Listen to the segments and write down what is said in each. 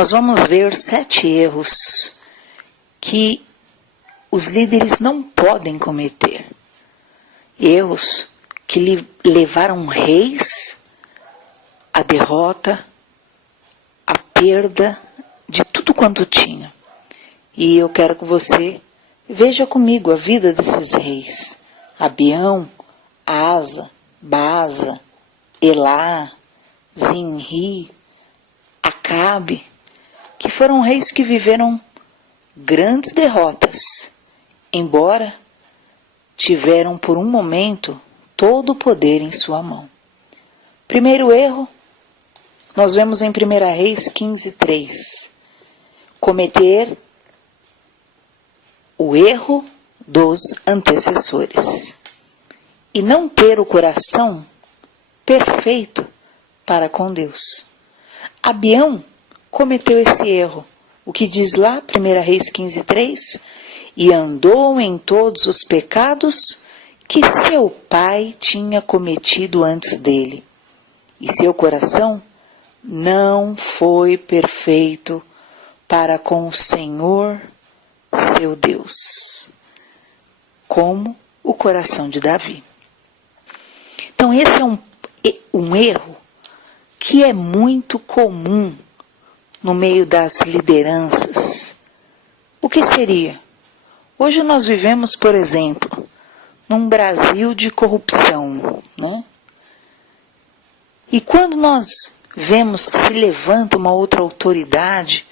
nós vamos ver 7 erros que os líderes não podem cometer. Erros que levaram reis à derrota, à perda de tudo quanto tinha. E eu quero que você veja comigo a vida desses reis. Abião, Asa, Baasa, Elá, Zinri, Acabe, que foram reis que viveram grandes derrotas, embora tiveram por um momento todo o poder em sua mão. Primeiro erro, nós vemos em 1 Reis 15:3, cometer o erro dos antecessores e não ter o coração perfeito para com Deus. Abião cometeu esse erro. O que diz lá, 1 Reis 15:3, e andou em todos os pecados que seu pai tinha cometido antes dele, e seu coração não foi perfeito para com o Senhor, seu Deus, como o coração de Davi. Então esse é um erro que é muito comum no meio das lideranças. O que seria? Hoje nós vivemos, por exemplo, num Brasil de corrupção, né? E quando nós vemos que se levanta uma outra autoridade,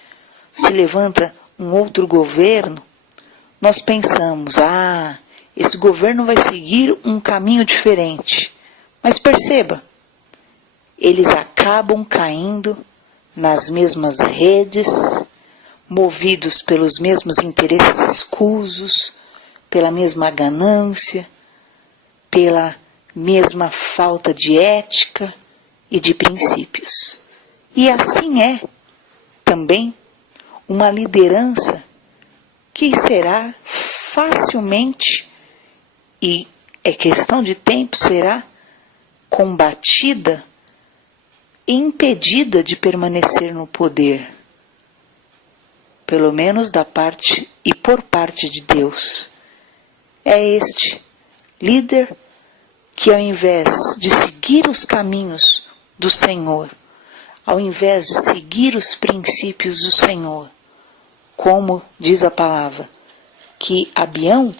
se levanta um outro governo, nós pensamos, esse governo vai seguir um caminho diferente. Mas perceba, eles acabam caindo nas mesmas redes, movidos pelos mesmos interesses escusos, pela mesma ganância, pela mesma falta de ética e de princípios. E assim é também uma liderança que será facilmente, e é questão de tempo, será combatida e impedida de permanecer no poder, pelo menos da parte e por parte de Deus. É este líder que, ao invés de seguir os caminhos do Senhor, ao invés de seguir os princípios do Senhor, como diz a palavra, que Abião,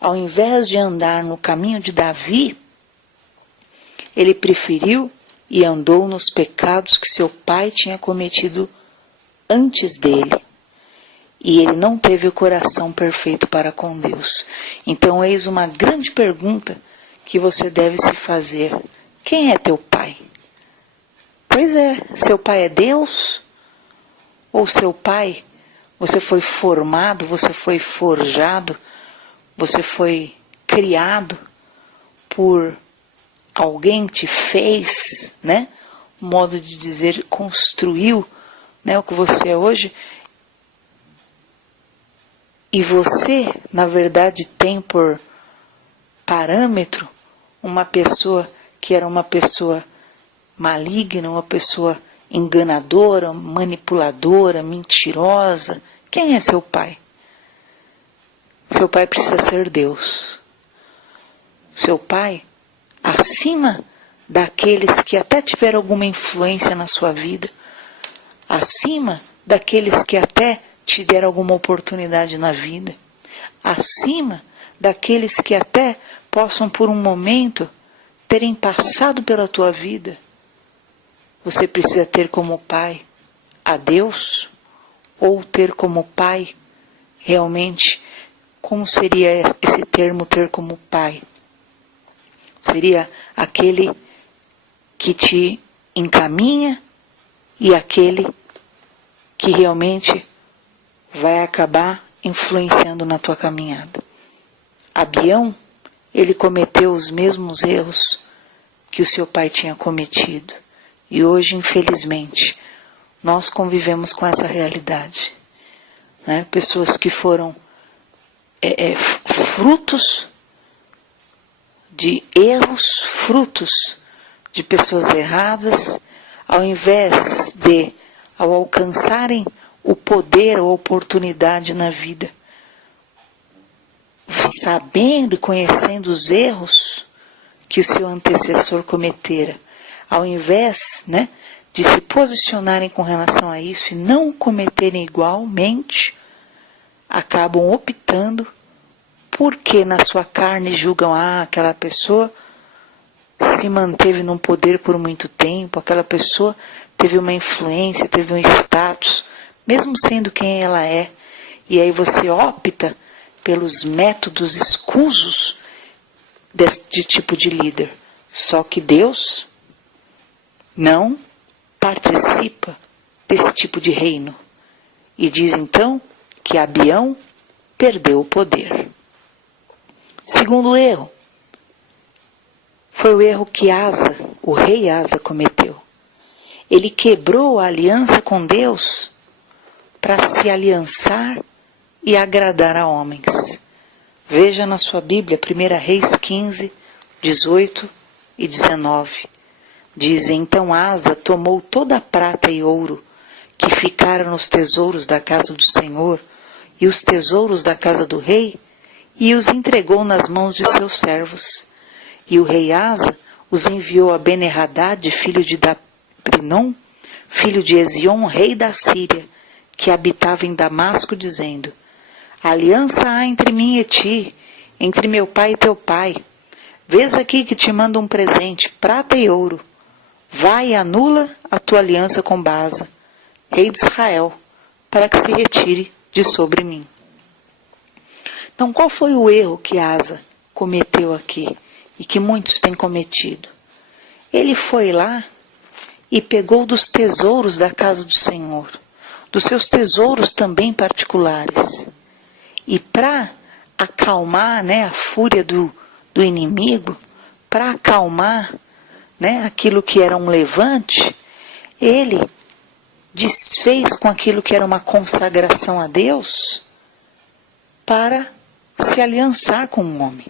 ao invés de andar no caminho de Davi, ele preferiu e andou nos pecados que seu pai tinha cometido antes dele. E ele não teve o coração perfeito para com Deus. Então, eis uma grande pergunta que você deve se fazer. Quem é teu pai? Pois é, seu pai é Deus? Ou seu pai, você foi formado, você foi forjado, você foi criado por alguém te fez, né? Modo de dizer, construiu, né, o que você é hoje. E você, na verdade, tem por parâmetro uma pessoa que era uma pessoa maligna, uma pessoa enganadora, manipuladora, mentirosa. Quem é seu pai? Seu pai precisa ser Deus. Seu pai, acima daqueles que até tiveram alguma influência na sua vida, acima daqueles que até te deram alguma oportunidade na vida, acima daqueles que até possam por um momento terem passado pela tua vida, você precisa ter como pai a Deus, ou ter como pai realmente, como seria esse termo ter como pai? Seria aquele que te encaminha e aquele que realmente vai acabar influenciando na tua caminhada. Abião, ele cometeu os mesmos erros que o seu pai tinha cometido. E hoje, infelizmente, nós convivemos com essa realidade. Né? Pessoas que foram frutos de erros, frutos de pessoas erradas, ao invés de ao alcançarem o poder ou oportunidade na vida, sabendo e conhecendo os erros que o seu antecessor cometera, ao invés, de se posicionarem com relação a isso e não cometerem igualmente, acabam optando porque na sua carne julgam, aquela pessoa se manteve num poder por muito tempo, aquela pessoa teve uma influência, teve um status, mesmo sendo quem ela é, e aí você opta pelos métodos escusos de tipo de líder. Só que Deus não participa desse tipo de reino. E diz então que Abião perdeu o poder. Segundo erro, foi o erro que Asa, o rei Asa, cometeu. Ele quebrou a aliança com Deus para se aliançar e agradar a homens. Veja na sua Bíblia, 1 Reis 15, 18 e 19. Diz, então Asa tomou toda a prata e ouro que ficaram nos tesouros da casa do Senhor e os tesouros da casa do rei, e os entregou nas mãos de seus servos. E o rei Asa os enviou a Ben-Hadad, filho de Dabrinom, filho de Ezion, rei da Síria, que habitava em Damasco, dizendo, aliança há entre mim e ti, entre meu pai e teu pai. Vês aqui que te mando um presente, prata e ouro. Vai e anula a tua aliança com Baasa, rei de Israel, para que se retire de sobre mim. Então, qual foi o erro que Asa cometeu aqui e que muitos têm cometido? Ele foi lá e pegou dos tesouros da casa do Senhor, dos seus tesouros também particulares. E para acalmar a fúria do inimigo, para acalmar aquilo que era um levante, ele desfez com aquilo que era uma consagração a Deus para se aliançar com um homem.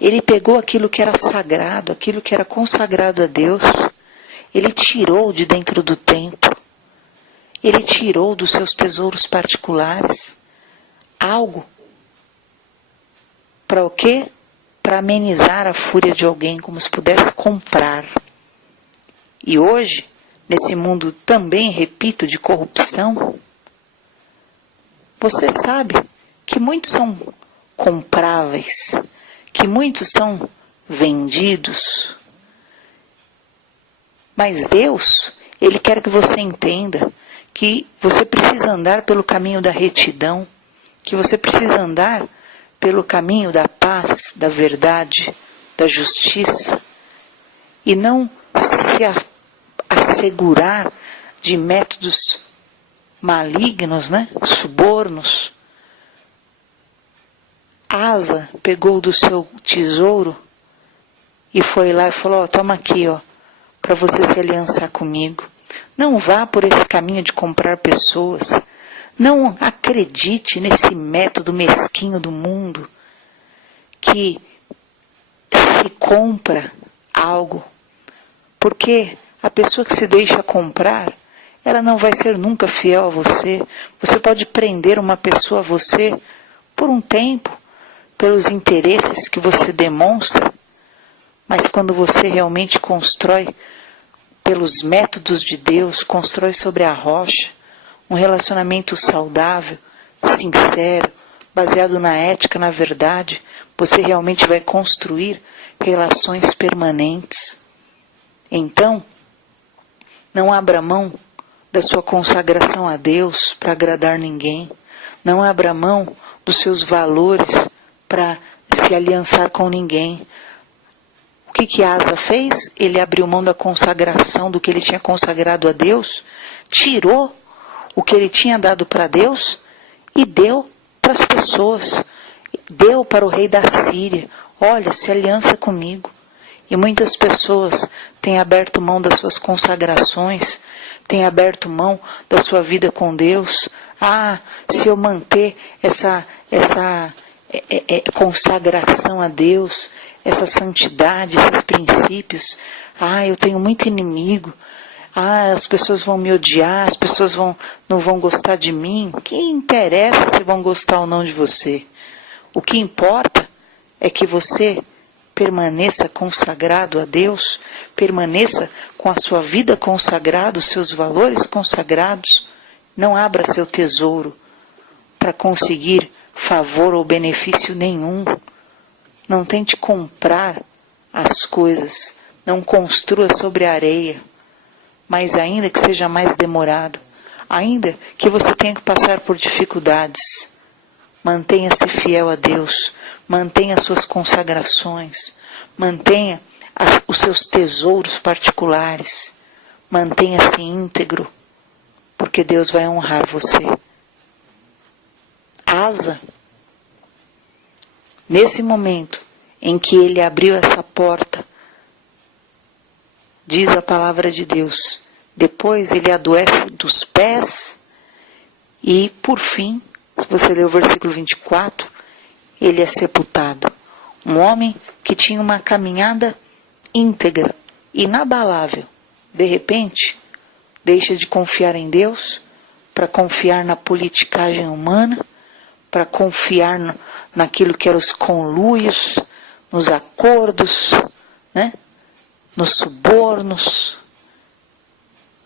Ele pegou aquilo que era sagrado, aquilo que era consagrado a Deus, ele tirou de dentro do templo, ele tirou dos seus tesouros particulares algo. Para o quê? Para amenizar a fúria de alguém, como se pudesse comprar. E hoje, nesse mundo também, repito, de corrupção, você sabe que muitos são compráveis, que muitos são vendidos. Mas Deus, Ele quer que você entenda que você precisa andar pelo caminho da retidão, que você precisa andar pelo caminho da paz, da verdade, da justiça, e não se assegurar de métodos malignos, subornos. Asa pegou do seu tesouro e foi lá e falou, toma aqui, para você se aliançar comigo. Não vá por esse caminho de comprar pessoas. Não acredite nesse método mesquinho do mundo que se compra algo. Porque a pessoa que se deixa comprar, ela não vai ser nunca fiel a você. Você pode prender uma pessoa a você por um tempo, pelos interesses que você demonstra, mas quando você realmente constrói pelos métodos de Deus, constrói sobre a rocha, um relacionamento saudável, sincero, baseado na ética, na verdade, você realmente vai construir relações permanentes. Então, não abra mão da sua consagração a Deus para agradar ninguém. Não abra mão dos seus valores para se aliançar com ninguém. O que Asa fez? Ele abriu mão da consagração, do que ele tinha consagrado a Deus, tirou o que ele tinha dado para Deus e deu para as pessoas. Deu para o rei da Síria. Olha, se aliança comigo. E muitas pessoas têm aberto mão das suas consagrações, têm aberto mão da sua vida com Deus. Se eu manter essa consagração a Deus, essa santidade, esses princípios, eu tenho muito inimigo. as pessoas vão me odiar, as pessoas não vão gostar de mim. Que interessa se vão gostar ou não de você? O que importa é que você permaneça consagrado a Deus, permaneça com a sua vida consagrada, os seus valores consagrados. Não abra seu tesouro para conseguir favor ou benefício nenhum. Não tente comprar as coisas, não construa sobre a areia. Mas ainda que seja mais demorado, ainda que você tenha que passar por dificuldades, mantenha-se fiel a Deus, mantenha suas consagrações, mantenha os seus tesouros particulares, mantenha-se íntegro, porque Deus vai honrar você. Asa, nesse momento em que ele abriu essa porta, diz a palavra de Deus, depois ele adoece dos pés e, por fim, se você ler o versículo 24, ele é sepultado. Um homem que tinha uma caminhada íntegra, inabalável, de repente, deixa de confiar em Deus para confiar na politicagem humana, para confiar naquilo que eram os conluios, nos acordos, né? Nos subornos,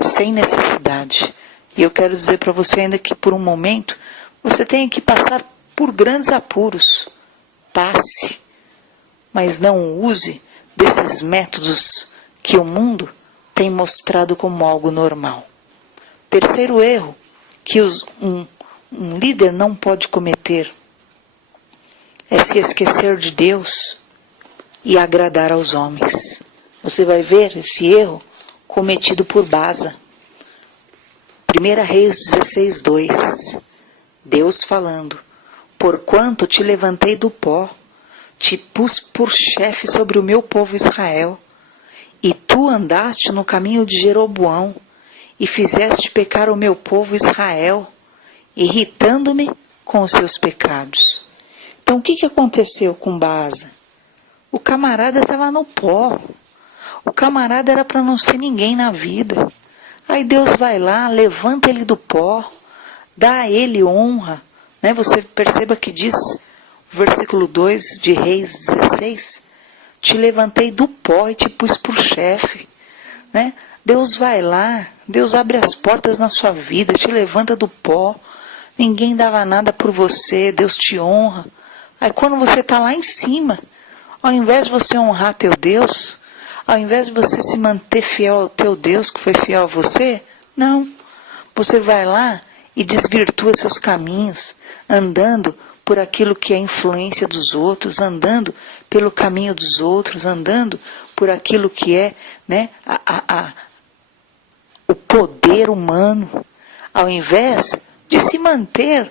sem necessidade. E eu quero dizer para você ainda que por um momento você tem que passar por grandes apuros. Passe, mas não use desses métodos que o mundo tem mostrado como algo normal. Terceiro erro que um líder não pode cometer é se esquecer de Deus e agradar aos homens. Você vai ver esse erro cometido por Baasa. 1 Reis 16:2. Deus falando: porquanto te levantei do pó, te pus por chefe sobre o meu povo Israel, e tu andaste no caminho de Jeroboão, e fizeste pecar o meu povo Israel, irritando-me com os seus pecados. Então o que aconteceu com Baasa? O camarada estava no pó. O camarada era para não ser ninguém na vida. Aí Deus vai lá, levanta ele do pó, dá a ele honra. Né? Você perceba que diz, versículo 2 de Reis 16, te levantei do pó e te pus por chefe. Né? Deus vai lá, Deus abre as portas na sua vida, te levanta do pó. Ninguém dava nada por você, Deus te honra. Aí quando você está lá em cima, ao invés de você honrar teu Deus, ao invés de você se manter fiel ao teu Deus que foi fiel a você, não. Você vai lá e desvirtua seus caminhos, andando por aquilo que é influência dos outros, andando pelo caminho dos outros, andando por aquilo que é, né, o poder humano, ao invés de se manter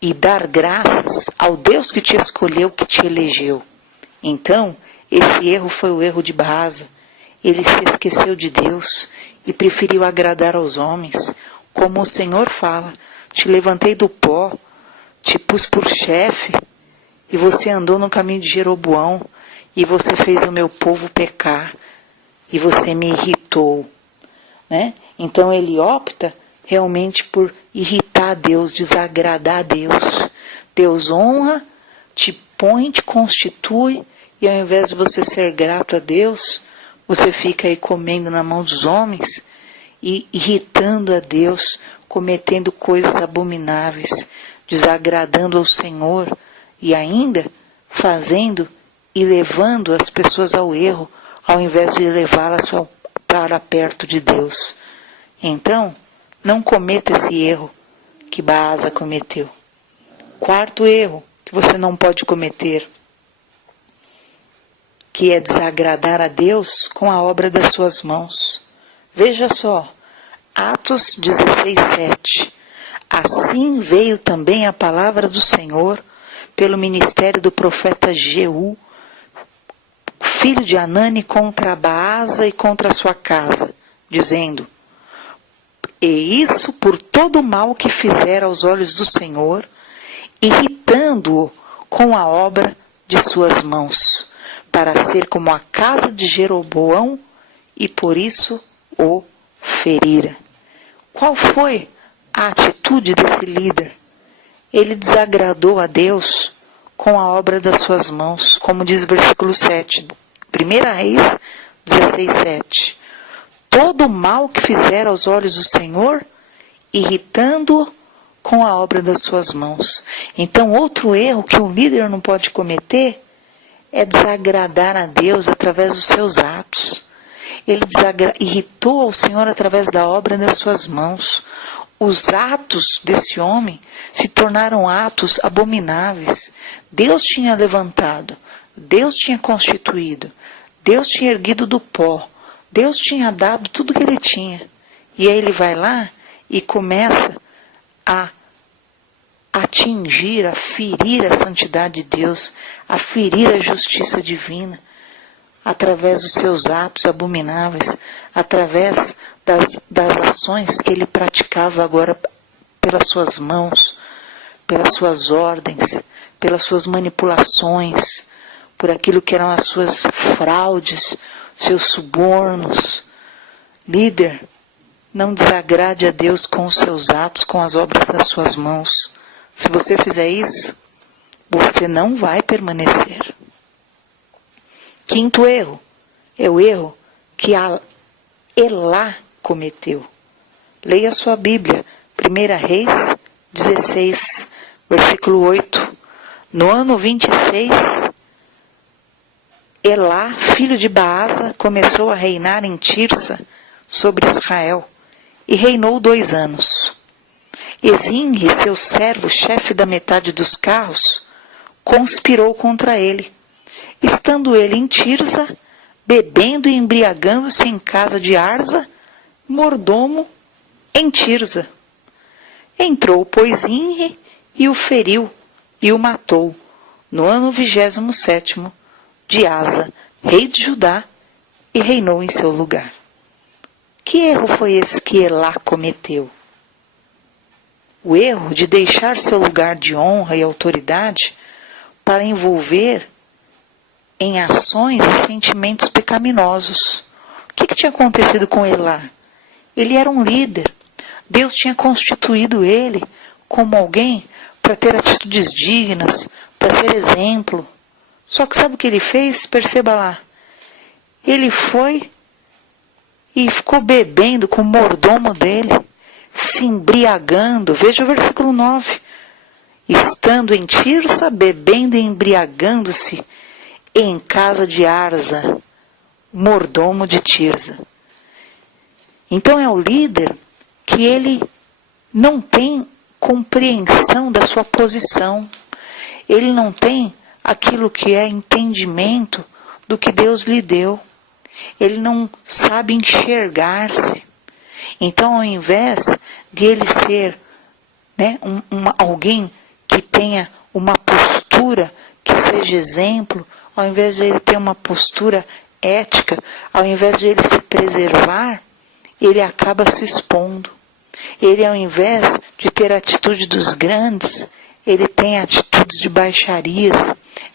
e dar graças ao Deus que te escolheu, que te elegeu. Então, esse erro foi o erro de Baasa. Ele se esqueceu de Deus e preferiu agradar aos homens. Como o Senhor fala, te levantei do pó, te pus por chefe, e você andou no caminho de Jeroboão, e você fez o meu povo pecar, e você me irritou. Né? Então ele opta realmente por irritar a Deus, desagradar a Deus. Deus honra, te põe, te constitui, e ao invés de você ser grato a Deus, você fica aí comendo na mão dos homens e irritando a Deus, cometendo coisas abomináveis, desagradando ao Senhor e ainda fazendo e levando as pessoas ao erro, ao invés de levá-las para perto de Deus. Então, não cometa esse erro que Baasa cometeu. Quarto erro que você não pode cometer, que é desagradar a Deus com a obra das suas mãos. Veja só, Atos 16:7. Assim veio também a palavra do Senhor pelo ministério do profeta Jeú, filho de Anani, contra Baasa e contra a sua casa, dizendo: e isso por todo o mal que fizera aos olhos do Senhor, irritando-o com a obra de suas mãos, para ser como a casa de Jeroboão, e por isso o ferira. Qual foi a atitude desse líder? Ele desagradou a Deus com a obra das suas mãos, como diz o versículo 7, 1 Reis 16, 7. Todo o mal que fizeram aos olhos do Senhor, irritando-o com a obra das suas mãos. Então, outro erro que um líder não pode cometer é desagradar a Deus através dos seus atos. Ele irritou ao Senhor através da obra das suas mãos. Os atos desse homem se tornaram atos abomináveis. Deus tinha levantado, Deus tinha constituído, Deus tinha erguido do pó, Deus tinha dado tudo que ele tinha. E aí ele vai lá e começa a atingir, a ferir a santidade de Deus, a ferir a justiça divina, através dos seus atos abomináveis, através das ações que ele praticava agora pelas suas mãos, pelas suas ordens, pelas suas manipulações, por aquilo que eram as suas fraudes, seus subornos. Líder, não desagrade a Deus com os seus atos, com as obras das suas mãos. Se você fizer isso, você não vai permanecer. Quinto erro, é o erro que Elá cometeu. Leia sua Bíblia, 1 Reis 16, versículo 8. No ano 26, Elá, filho de Baasa, começou a reinar em Tirsa sobre Israel e reinou 2 anos. Ezinre, seu servo, chefe da metade dos carros, conspirou contra ele. Estando ele em Tirsa, bebendo e embriagando-se em casa de Arza, mordomo em Tirsa. Entrou, pois, Inri e o feriu e o matou, no ano 27º de Asa, rei de Judá, e reinou em seu lugar. Que erro foi esse que Elá cometeu? O erro de deixar seu lugar de honra e autoridade para envolver em ações e sentimentos pecaminosos. O que tinha acontecido com Elá? Ele era um líder. Deus tinha constituído ele como alguém para ter atitudes dignas, para ser exemplo. Só que sabe o que ele fez? Perceba lá. Ele foi e ficou bebendo com o mordomo dele, se embriagando. Veja o versículo 9. Estando em Tirsa, bebendo e embriagando-se em casa de Arza, mordomo de Tirsa. Então é o líder que ele não tem compreensão da sua posição. Ele não tem aquilo que é entendimento do que Deus lhe deu. Ele não sabe enxergar-se. Então, ao invés de ele ser alguém que tenha uma postura que seja exemplo, ao invés de ele ter uma postura ética, ao invés de ele se preservar, ele acaba se expondo. Ele, ao invés de ter a atitude dos grandes, ele tem atitudes de baixarias,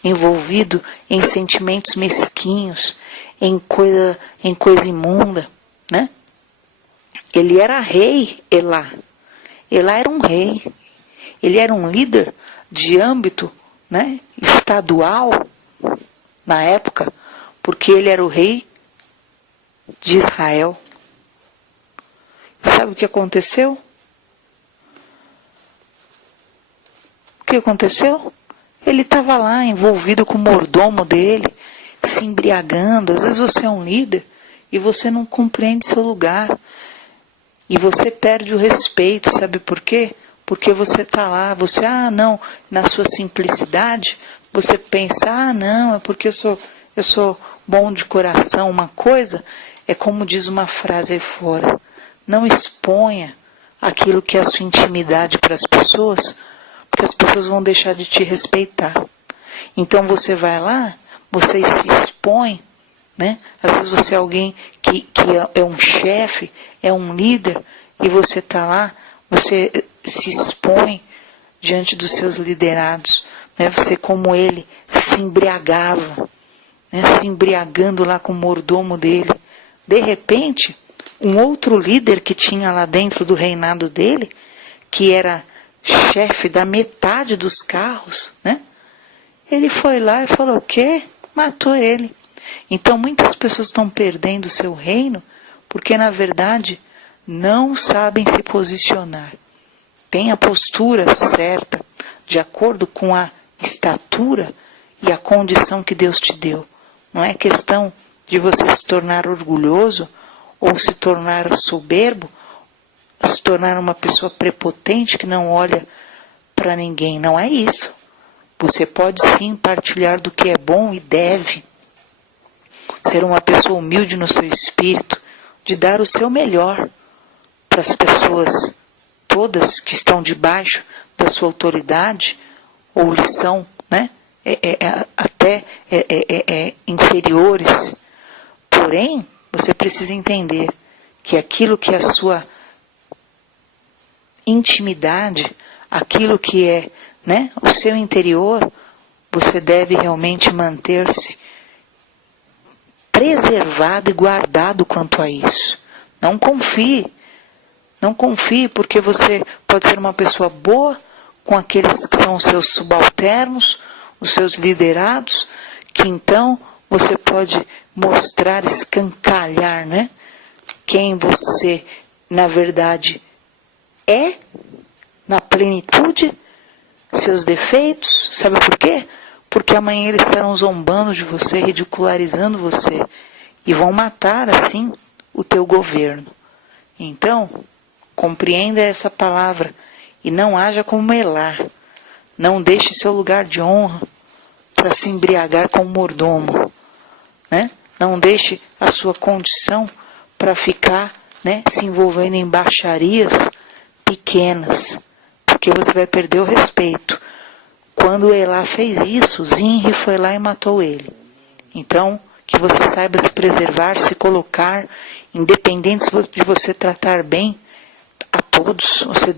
envolvido em sentimentos mesquinhos, em coisa imunda, né? Ele era rei, Elá. Elá era um rei. Ele era um líder de âmbito, né, estadual, na época, porque ele era o rei de Israel. Sabe o que aconteceu? O que aconteceu? Ele estava lá envolvido com o mordomo dele, se embriagando. Às vezes você é um líder e você não compreende seu lugar. E você perde o respeito, sabe por quê? Porque você está lá, não, na sua simplicidade, você pensa, não, é porque eu sou bom de coração. Uma coisa é como diz uma frase aí fora, não exponha aquilo que é a sua intimidade para as pessoas, porque as pessoas vão deixar de te respeitar. Então você vai lá, você se expõe, né? Às vezes você é alguém que é um chefe, é um líder, e você está lá, você se expõe diante dos seus liderados, né? Você, como ele, se embriagava, né? Se embriagando lá com o mordomo dele. De repente, um outro líder que tinha lá dentro do reinado dele, que era chefe da metade dos carros, né? Ele foi lá e falou: o quê? Matou ele. Então muitas pessoas estão perdendo o seu reino porque na verdade não sabem se posicionar. Tem a postura certa, de acordo com a estatura e a condição que Deus te deu. Não é questão de você se tornar orgulhoso ou se tornar soberbo, se tornar uma pessoa prepotente que não olha para ninguém. Não é isso. Você pode sim partilhar do que é bom e deve. Ser uma pessoa humilde no seu espírito, de dar o seu melhor para as pessoas todas que estão debaixo da sua autoridade, ou lhe são, né, até inferiores. Porém, você precisa entender que aquilo que é a sua intimidade, aquilo que é, né, o seu interior, você deve realmente manter-se preservado e guardado quanto a isso. Não confie. Não confie, porque você pode ser uma pessoa boa com aqueles que são os seus subalternos, os seus liderados, que então você pode mostrar, escancalhar, né, quem você, na verdade, é, na plenitude, seus defeitos. Sabe por quê? Porque amanhã eles estarão zombando de você, ridicularizando você, e vão matar, assim, o teu governo. Então, compreenda essa palavra e não haja como Elá. Não deixe seu lugar de honra para se embriagar com o mordomo, né? Não deixe a sua condição para ficar, né, se envolvendo em baixarias pequenas, porque você vai perder o respeito. Quando Elá fez isso, Zinri foi lá e matou ele. Então, que você saiba se preservar, se colocar, independente de você tratar bem a todos. Você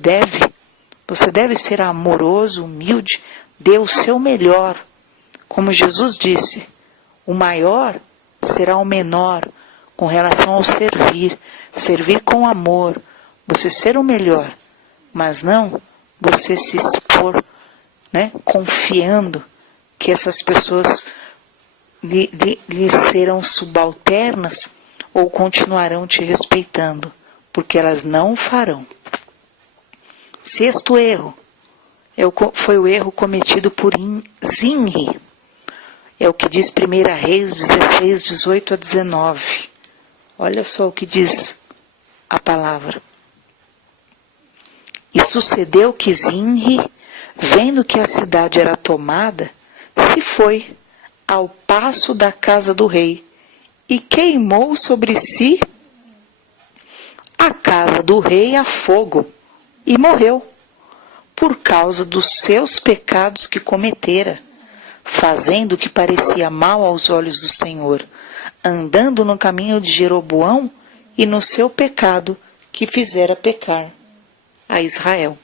deve ser amoroso, humilde, dê o seu melhor. Como Jesus disse, o maior será o menor com relação ao servir com amor, você ser o melhor, mas não você se expor, né, confiando que essas pessoas lhe serão subalternas ou continuarão te respeitando, porque elas não o farão. Sexto erro, foi o erro cometido por Zinri. É o que diz 1 Reis 16, 18 a 19. Olha só o que diz a palavra. E sucedeu que Zinri, vendo que a cidade era tomada, se foi ao paço da casa do rei e queimou sobre si a casa do rei a fogo e morreu, por causa dos seus pecados que cometera, fazendo o que parecia mal aos olhos do Senhor, andando no caminho de Jeroboão e no seu pecado que fizera pecar a Israel.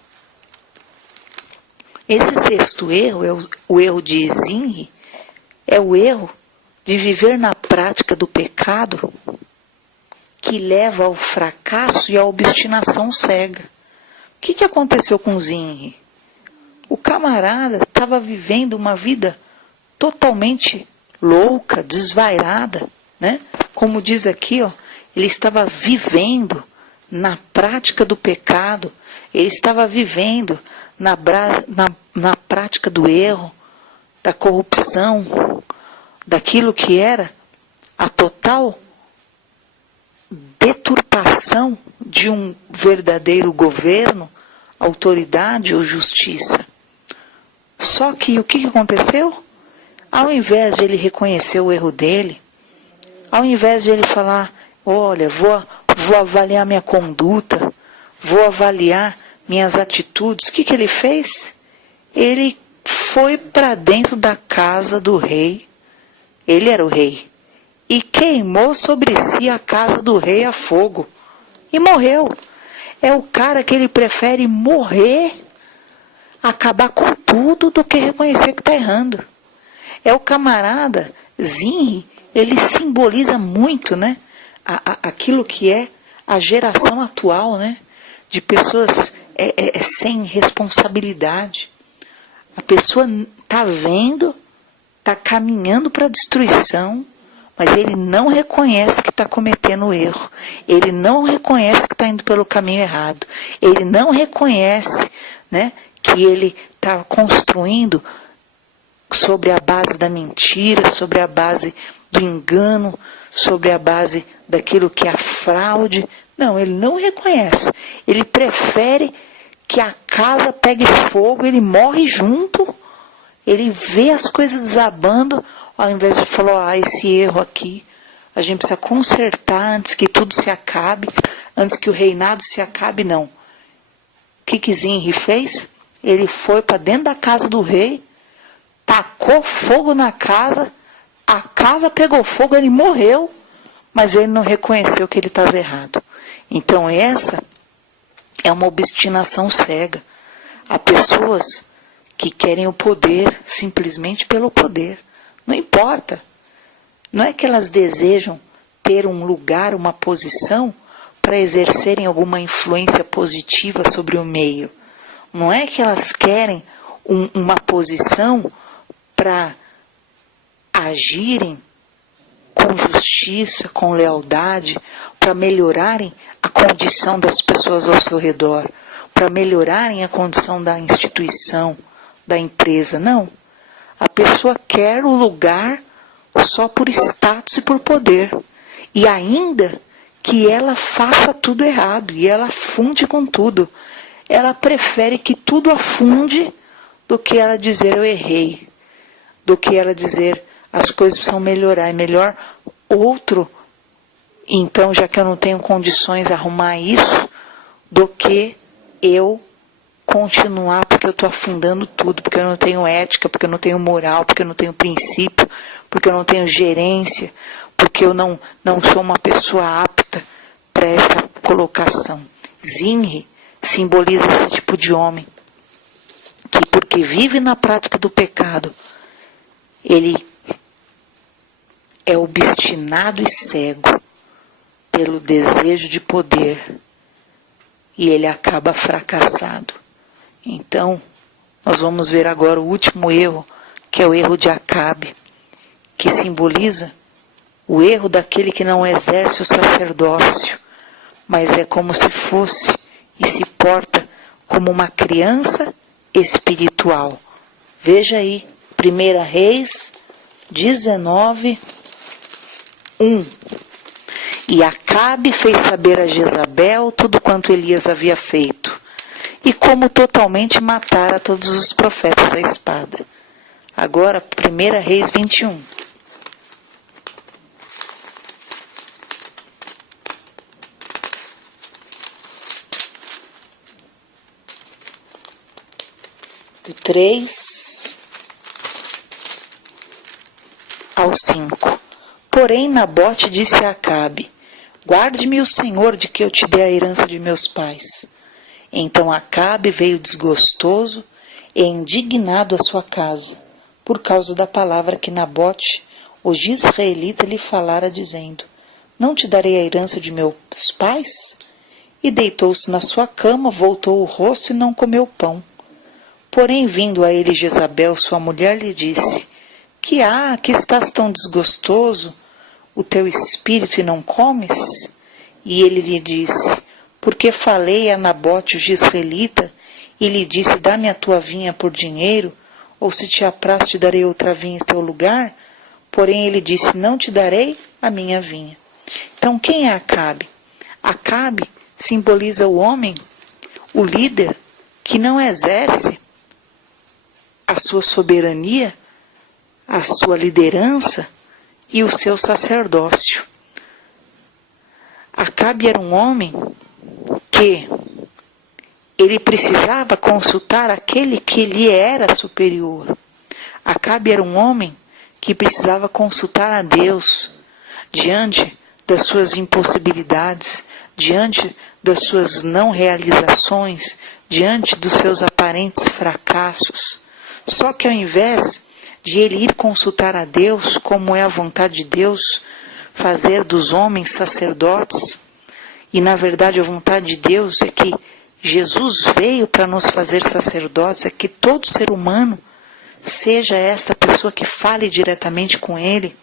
Esse sexto erro, o erro de Zinri, é o erro de viver na prática do pecado que leva ao fracasso e à obstinação cega. O que aconteceu com Zinri? O camarada estava vivendo uma vida totalmente louca, desvairada, né? Como diz aqui, ó, ele estava vivendo na prática do pecado, ele estava vivendo na prática do erro, da corrupção, daquilo que era a total deturpação de um verdadeiro governo, autoridade ou justiça. Só que o que aconteceu? Ao invés de ele reconhecer o erro dele, ao invés de ele falar, olha, vou avaliar minha conduta, vou avaliar minhas atitudes, o que ele fez? Ele foi para dentro da casa do rei, ele era o rei, e queimou sobre si a casa do rei a fogo, e morreu. É o cara que ele prefere morrer, acabar com tudo, do que reconhecer que está errando. É o camarada Zinri, ele simboliza muito, né, aquilo que é a geração atual, né? De pessoas sem responsabilidade. A pessoa está vendo, está caminhando para a destruição, mas ele não reconhece que está cometendo erro. Ele não reconhece que está indo pelo caminho errado. Ele não reconhece, né, que ele está construindo sobre a base da mentira, sobre a base do engano, sobre a base daquilo que é a fraude. Não, ele não reconhece. Ele prefere que a casa pegue fogo, ele morre junto, ele vê as coisas desabando, ao invés de falar, esse erro aqui, a gente precisa consertar antes que tudo se acabe, antes que o reinado se acabe, não. O que Zinri fez? Ele foi para dentro da casa do rei, tacou fogo na casa, a casa pegou fogo, ele morreu, mas ele não reconheceu que ele estava errado. Então essa é uma obstinação cega. Há pessoas que querem o poder simplesmente pelo poder. Não importa. Não é que elas desejam ter um lugar, uma posição para exercerem alguma influência positiva sobre o meio. Não é que elas querem uma posição para agirem com justiça, com lealdade, para melhorarem a condição das pessoas ao seu redor, para melhorarem a condição da instituição, da empresa. Não. A pessoa quer o lugar só por status e por poder. E ainda que ela faça tudo errado, e ela afunde com tudo. Ela prefere que tudo afunde do que ela dizer eu errei, do que ela dizer as coisas precisam melhorar. É melhor outro, então, já que eu não tenho condições de arrumar isso, do que eu continuar porque eu estou afundando tudo, porque eu não tenho ética, porque eu não tenho moral, porque eu não tenho princípio, porque eu não tenho gerência, porque eu não sou uma pessoa apta para essa colocação. Zinri simboliza esse tipo de homem, que porque vive na prática do pecado, ele é obstinado e cego pelo desejo de poder, e ele acaba fracassado. Então, nós vamos ver agora o último erro, que é o erro de Acabe, que simboliza o erro daquele que não exerce o sacerdócio, mas é como se fosse e se porta como uma criança espiritual. Veja aí, 1 Reis 19, 1. E Acabe fez saber a Jezabel tudo quanto Elias havia feito, e como totalmente matara todos os profetas à espada. Agora, 1 Reis 21. Do 3 ao 5. Porém, Nabote disse a Acabe, guarde-me o Senhor de que eu te dê a herança de meus pais. Então Acabe veio desgostoso e indignado à sua casa, por causa da palavra que Nabote, o jezreelita, lhe falara, dizendo, não te darei a herança de meus pais? E deitou-se na sua cama, voltou o rosto e não comeu pão. Porém, vindo a ele Jezabel, sua mulher, lhe disse, que há, que estás tão desgostoso, o teu espírito e não comes? E ele lhe disse, porque falei a Nabote o jezreelita, e lhe disse, dá-me a tua vinha por dinheiro, ou se te apraz te darei outra vinha em teu lugar? Porém ele disse, não te darei a minha vinha. Então quem é Acabe? Acabe simboliza o homem, o líder, que não exerce a sua soberania, a sua liderança e o seu sacerdócio. Acabe era um homem que ele precisava consultar aquele que lhe era superior. Acabe era um homem que precisava consultar a Deus diante das suas impossibilidades, diante das suas não realizações, diante dos seus aparentes fracassos. Só que ao invés de ele ir consultar a Deus, como é a vontade de Deus, fazer dos homens sacerdotes, E na verdade a vontade de Deus é que Jesus veio para nos fazer sacerdotes, é que todo ser humano seja esta pessoa que fale diretamente com Ele.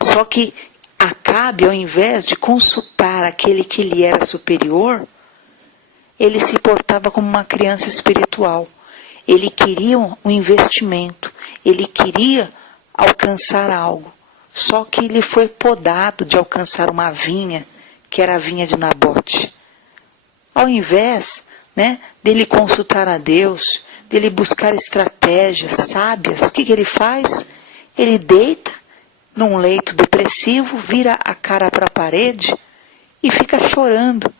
Só que Acabe, ao invés de consultar aquele que lhe era superior, ele se portava como uma criança espiritual. Ele queria um investimento, ele queria alcançar algo. Só que ele foi podado de alcançar uma vinha, que era a vinha de Nabote. Ao invés, dele consultar a Deus, dele buscar estratégias sábias, o que ele faz? Ele deita num leito depressivo, vira a cara para a parede e fica chorando.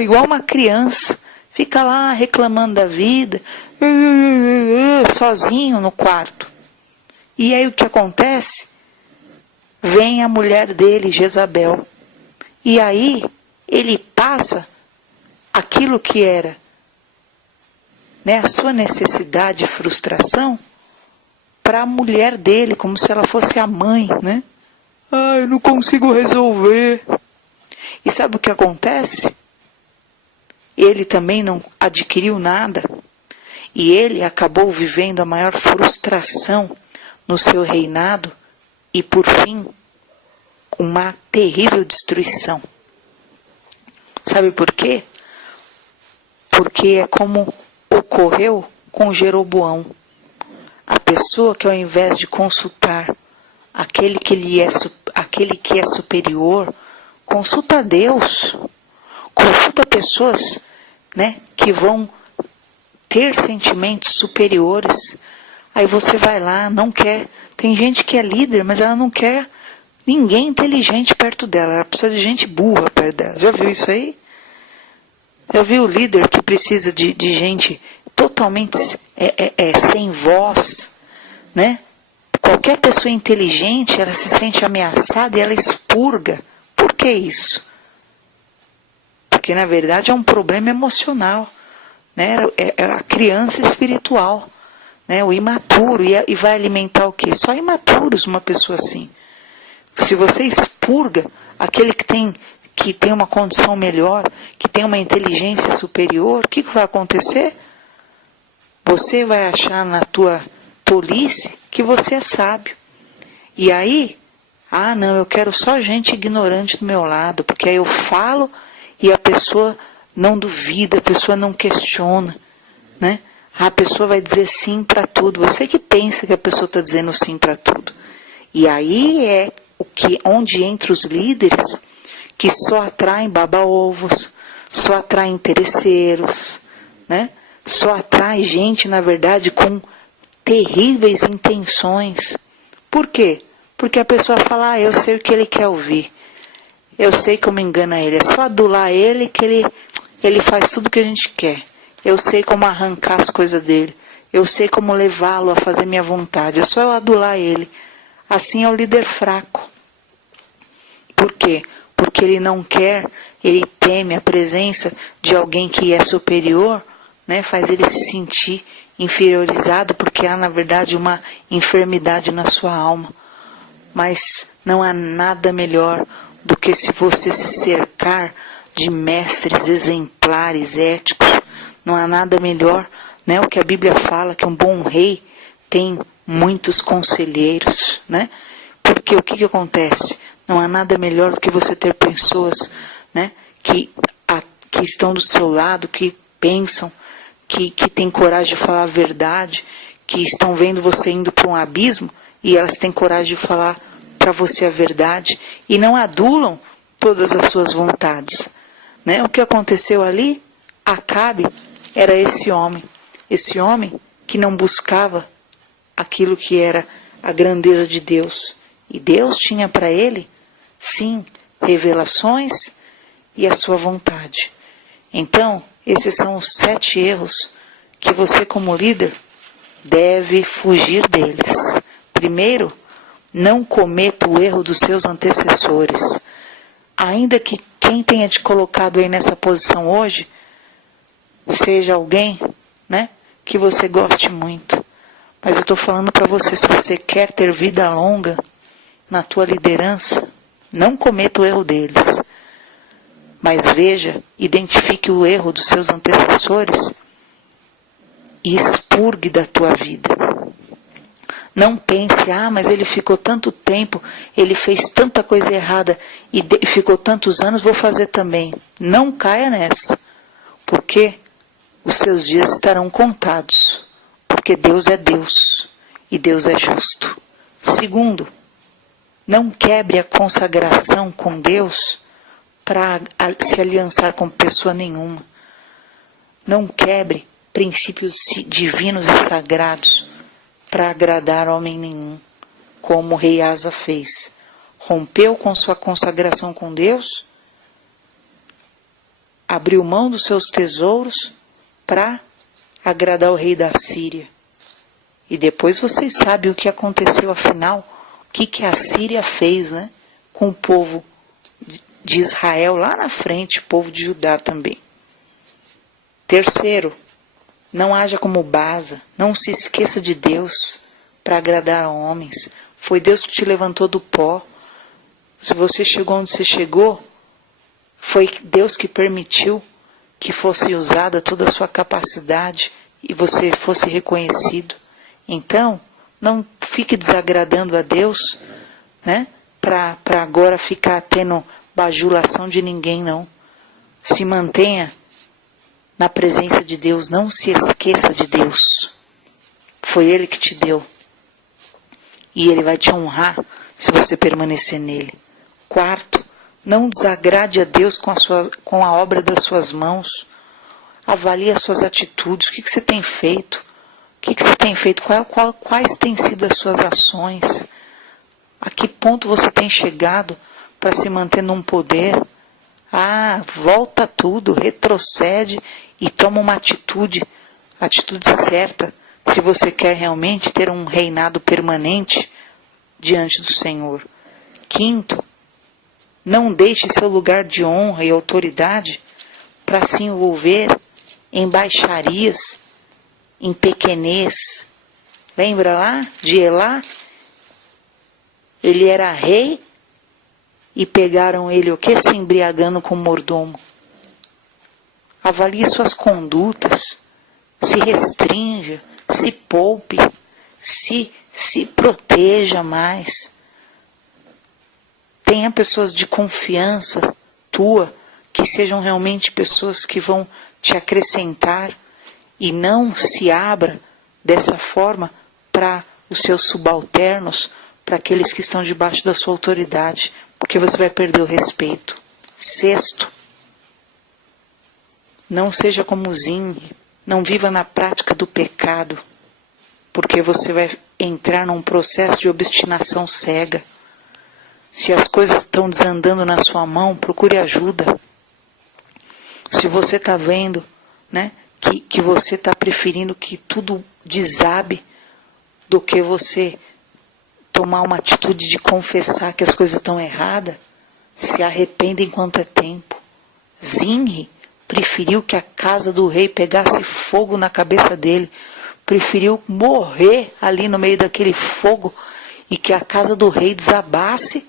Igual uma criança. Fica lá reclamando da vida, sozinho no quarto. E aí o que acontece? Vem a mulher dele, Jezabel. E aí ele passa aquilo que era, a sua necessidade e frustração para a mulher dele, como se ela fosse a mãe, eu não consigo resolver. E sabe o que acontece? Ele também não adquiriu nada. E ele acabou vivendo a maior frustração no seu reinado e, por fim, uma terrível destruição. Sabe por quê? Porque é como ocorreu com Jeroboão. A pessoa que, ao invés de consultar aquele que é superior, consulta a Deus, consulta pessoas, que vão ter sentimentos superiores. Aí você vai lá, não quer. Tem gente que é líder, mas ela não quer ninguém inteligente perto dela. Ela precisa de gente burra perto dela. Já viu isso aí? Já viu o líder que precisa de gente totalmente sem voz, Qualquer pessoa inteligente, ela se sente ameaçada e ela expurga. Por que isso? Porque na verdade é um problema emocional, é a criança espiritual, o imaturo, e vai alimentar o quê? Só imaturos uma pessoa assim. Se você expurga aquele que tem uma condição melhor, que tem uma inteligência superior, o que vai acontecer? Você vai achar na tua tolice que você é sábio. E aí, não, eu quero só gente ignorante do meu lado, porque aí eu falo e a pessoa não duvida, a pessoa não questiona, A pessoa vai dizer sim para tudo. Você que pensa que a pessoa está dizendo sim para tudo. E aí é onde entra os líderes que só atraem baba-ovos, só atraem interesseiros, Só atrai gente, na verdade, com terríveis intenções. Por quê? Porque a pessoa fala, eu sei o que ele quer ouvir. Eu sei como engana ele. É só adular ele que ele faz tudo o que a gente quer. Eu sei como arrancar as coisas dele. Eu sei como levá-lo a fazer minha vontade. É só eu adular ele. Assim é o líder fraco. Por quê? Porque ele não quer, ele teme a presença de alguém que é superior, faz ele se sentir inferiorizado, porque há, na verdade, uma enfermidade na sua alma. Mas não há nada melhor do que se você se cercar de mestres exemplares, éticos. Não há nada melhor, o que a Bíblia fala, que um bom rei tem muitos conselheiros, Porque o que acontece? Não há nada melhor do que você ter pessoas, que estão do seu lado, que pensam, que têm coragem de falar a verdade, que estão vendo você indo para um abismo e elas têm coragem de falar para você a verdade e não adulam todas as suas vontades. O que aconteceu ali? Acabe era esse homem que não buscava aquilo que era a grandeza de Deus. E Deus tinha para ele, sim, revelações e a sua vontade. Então, esses são os 7 erros que você, como líder, deve fugir deles. Primeiro, não cometa o erro dos seus antecessores. Ainda que quem tenha te colocado aí nessa posição hoje seja alguém, que você goste muito. Mas eu estou falando para você, se você quer ter vida longa na tua liderança, não cometa o erro deles. Mas veja, identifique o erro dos seus antecessores e expurgue da tua vida. Não pense, mas ele ficou tanto tempo, ele fez tanta coisa errada e ficou tantos anos, vou fazer também. Não caia nessa, porque os seus dias estarão contados, porque Deus é Deus e Deus é justo. Segundo, não quebre a consagração com Deus para se aliançar com pessoa nenhuma. Não quebre princípios divinos e sagrados para agradar homem nenhum, como o rei Asa fez. Rompeu com sua consagração com Deus, abriu mão dos seus tesouros para agradar o rei da Síria. E depois vocês sabem o que aconteceu, afinal, o que a Síria fez, né, com o povo de Israel lá na frente, o povo de Judá também. Terceiro, não haja como Baasa, não se esqueça de Deus para agradar a homens. Foi Deus que te levantou do pó. Se você chegou onde você chegou, foi Deus que permitiu que fosse usada toda a sua capacidade e você fosse reconhecido. Então, não fique desagradando a Deus, né, para agora ficar tendo bajulação de ninguém, não. Se mantenha na presença de Deus, não se esqueça de Deus. Foi Ele que te deu. E Ele vai te honrar se você permanecer nele. Quarto, não desagrade a Deus com a obra das suas mãos. Avalie as suas atitudes. O que você tem feito? O que você tem feito? Quais têm sido as suas ações? A que ponto você tem chegado para se manter num poder? Volta tudo, retrocede e toma uma atitude certa, se você quer realmente ter um reinado permanente diante do Senhor. Quinto, não deixe seu lugar de honra e autoridade para se envolver em baixarias, em pequenez. Lembra lá de Elá? Ele era rei e pegaram ele o quê? Se embriagando com o mordomo. Avalie suas condutas, se restrinja, se poupe, se proteja mais. Tenha pessoas de confiança tua, que sejam realmente pessoas que vão te acrescentar, e não se abra dessa forma para os seus subalternos, para aqueles que estão debaixo da sua autoridade, porque você vai perder o respeito. Sexto, não seja como Zimri, não viva na prática do pecado, porque você vai entrar num processo de obstinação cega. Se as coisas estão desandando na sua mão, procure ajuda. Se você está vendo, né, que você está preferindo que tudo desabe do que você tomar uma atitude de confessar que as coisas estão erradas, se arrependa enquanto é tempo. Zimri preferiu que a casa do rei pegasse fogo na cabeça dele, preferiu morrer ali no meio daquele fogo e que a casa do rei desabasse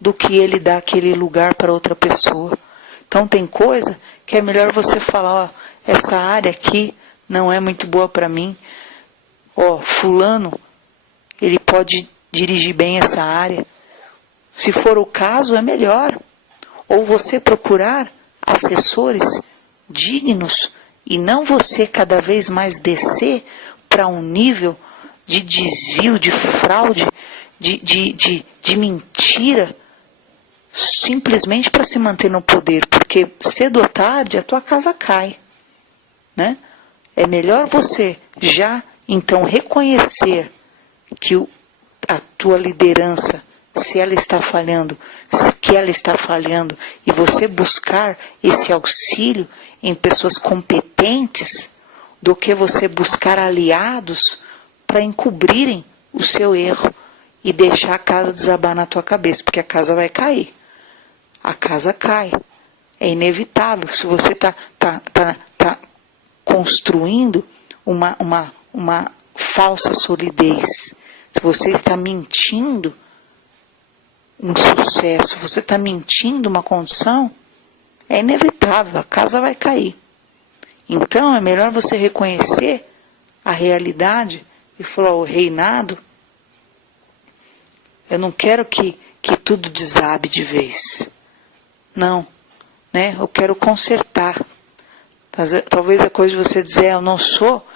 do que ele dar aquele lugar para outra pessoa. Então tem coisa que é melhor você falar, essa área aqui não é muito boa para mim. Fulano, ele pode dirigir bem essa área. Se for o caso, é melhor. Ou você procurar assessores dignos e não você cada vez mais descer para um nível de desvio, de fraude, de mentira, simplesmente para se manter no poder, porque cedo ou tarde a tua casa cai, né? É melhor você já então reconhecer que a tua liderança, se ela está falhando, e você buscar esse auxílio em pessoas competentes, do que você buscar aliados para encobrirem o seu erro e deixar a casa desabar na tua cabeça, porque a casa vai cair. A casa cai. É inevitável. Se você está construindo uma falsa solidez, se você está mentindo um sucesso, você está mentindo uma condição, É inevitável, a casa vai cair. Então é melhor você reconhecer a realidade e falar, o reinado, eu não quero que tudo desabe de vez. Não, né? Eu quero consertar. Talvez a coisa de você dizer, eu não sou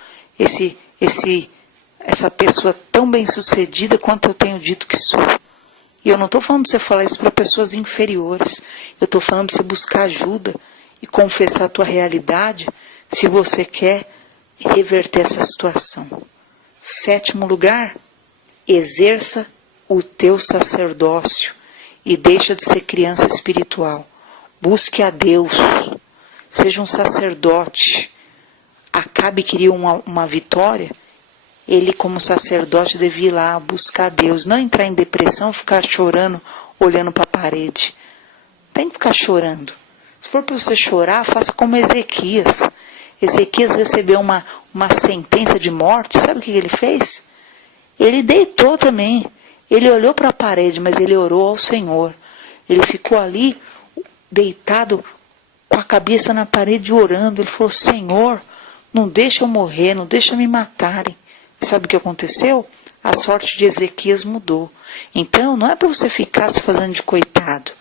essa pessoa tão bem sucedida quanto eu tenho dito que sou. E eu não estou falando para você falar isso para pessoas inferiores. Eu estou falando para você buscar ajuda e confessar a tua realidade se você quer reverter essa situação. 7º lugar, exerça o teu sacerdócio e deixa de ser criança espiritual. Busque a Deus. Seja um sacerdote. Acabe queria uma vitória. Ele, como sacerdote, devia ir lá buscar a Deus. Não entrar em depressão, ficar chorando, olhando para a parede. Tem que ficar chorando. Se for para você chorar, faça como Ezequias. Ezequias recebeu uma sentença de morte. Sabe o que ele fez? Ele deitou também. Ele olhou para a parede, mas ele orou ao Senhor. Ele ficou ali, deitado, com a cabeça na parede, orando. Ele falou, Senhor, não deixa eu morrer, não deixa me matarem. Sabe o que aconteceu? A sorte de Ezequias mudou. Então, não é para você ficar se fazendo de coitado.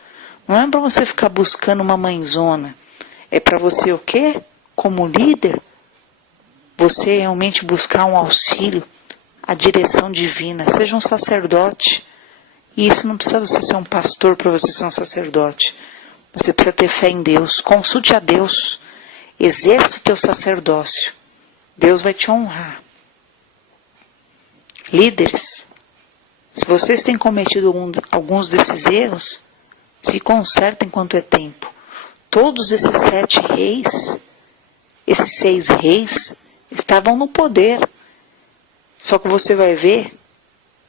Não é para você ficar buscando uma mãezona. É para você o quê? Como líder, você realmente buscar um auxílio, a direção divina. Seja um sacerdote. E isso não precisa você ser um pastor para você ser um sacerdote. Você precisa ter fé em Deus. Consulte a Deus. Exerça o teu sacerdócio. Deus vai te honrar. Líderes, se vocês têm cometido alguns desses erros, se consertem enquanto é tempo. Todos esses 7 reis, esses 6 reis, estavam no poder. Só que você vai ver,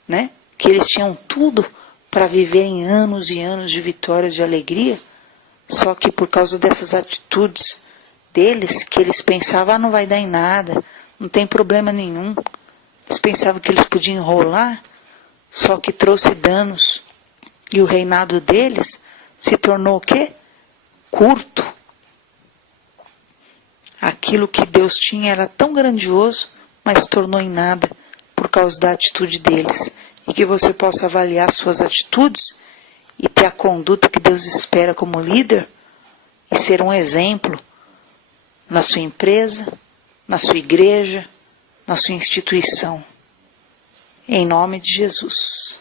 né, que eles tinham tudo para viverem anos e anos de vitórias, de alegria. Só que por causa dessas atitudes deles, que eles pensavam, não vai dar em nada, não tem problema nenhum. Eles pensavam que eles podiam enrolar, só que trouxe danos. E o reinado deles se tornou o quê? Curto. Aquilo que Deus tinha era tão grandioso, mas se tornou em nada por causa da atitude deles. E que você possa avaliar suas atitudes e ter a conduta que Deus espera como líder e ser um exemplo na sua empresa, na sua igreja, na sua instituição. Em nome de Jesus.